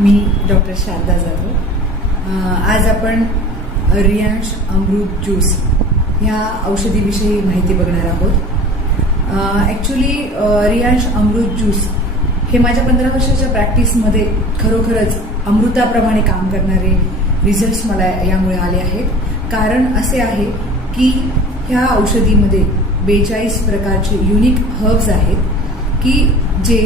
मी doctor Sharda Jadhav. आज आपण रियांश अमृत juice ह्या औषधीविषयी माहिती बघणार आहोत। ॲक्च्युली रियांश अमृत ज्यूस हे माझ्या 15 वर्षाच्या प्रॅक्टिसमध्ये खरोखरच अमृताप्रमाणे काम करणारे रिझल्ट्स मला यामुळे आले आहेत। कारण असे आहे की ह्या औषधीमध्ये 42 प्रकारचे युनिक हर्ब्स आहेत की जे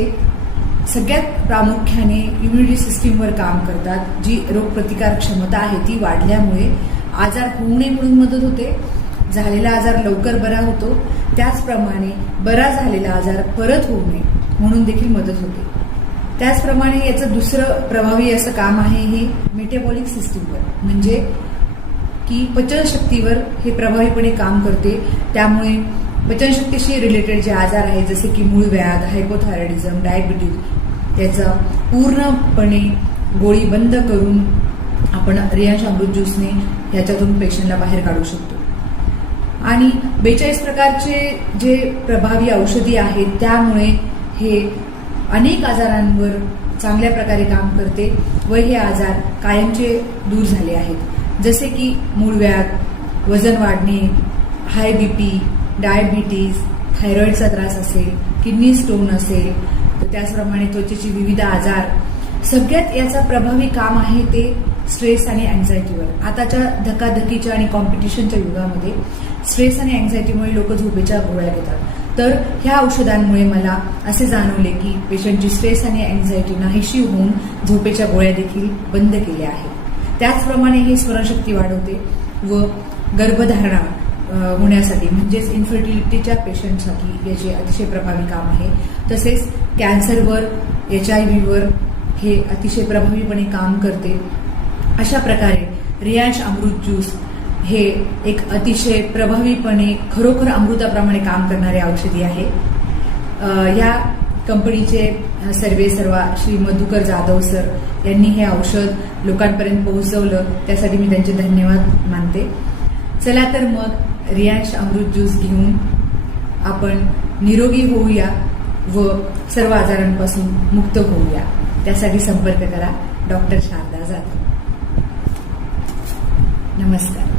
सगळ्यात प्रामुख्याने इम्युनिटी सिस्टीमवर काम करतात। जी रोगप्रतिकार क्षमता आहे ती वाढल्यामुळे आजार होऊ नये म्हणून मदत होते, झालेला आजार लवकर बरा होतो, त्याचप्रमाणे बरा झालेला आजार परत होऊ नये म्हणून देखील मदत होते। त्याचप्रमाणे याचं दुसरं प्रभावी असं काम आहे हे मेटाबॉलिक सिस्टीमवर, म्हणजे की पचनशक्तीवर हे प्रभावीपणे काम करते। त्यामुळे पचनशक्तीशी रिलेटेड जे आजार आहेत जसे की मूळव्याध, हायपोथायरॉइडिझम, डायबिटीज याचा पूर्णपणे गोळी बंद करून आपण रियांश अमृत ज्यूसने याच्यातून पेशंटला बाहेर काढू शकतो। आणि 42 प्रकारचे जे प्रभावी औषधी आहेत त्यामुळे हे अनेक आजारांवर चांगल्या प्रकारे काम करते व हे आजार कायमचे दूर झाले आहेत। जसे की मूळव्याध, वजन वाढणे, हाय बीपी, डायबिटीज, थायरॉइडचा त्रास असेल, किडनी स्टोन असेल, तर त्याचप्रमाणे त्वचेचे विविध आजार, सगळ्यात याचा प्रभावी काम आहे ते स्ट्रेस आणि अँझायटीवर। आताच्या धकाधकीच्या आणि कॉम्पिटिशनच्या युगामध्ये स्ट्रेस आणि अँझायटीमुळे लोक झोपेच्या गोळ्या घेतात। तर ह्या औषधांमुळे मला असे जाणवले की पेशंटची स्ट्रेस आणि अँझायटी नाहीशी होऊन झोपेच्या गोळ्या देखील बंद केल्या आहेत। त्याचप्रमाणे हे स्मरणशक्ती वाढवते व गर्भधारणा होण्यासाठी म्हणजेच इन्फर्टिलिटीच्या पेशंटसाठी याचे अतिशय प्रभावी काम आहे। तसेच कॅन्सरवर, HIV हे अतिशय प्रभावीपणे काम करते। अशा प्रकारे रियांश अमृत ज्यूस हे एक अतिशय प्रभावीपणे खरोखर अमृताप्रमाणे काम करणारे औषधी आहे। या कंपनीचे सर्वेसर्वा श्री मधुकर जाधव सर यांनी हे औषध लोकांपर्यंत पोहोचवलं, त्यासाठी मी त्यांचे धन्यवाद मानते। चला तर मग रियांश अमृत ज्यूस घेऊन आपण निरोगी होऊया व सर्व आजारांपासून मुक्त होऊया। त्यासाठी संपर्क करा डॉक्टर शारदा जाधव। नमस्कार।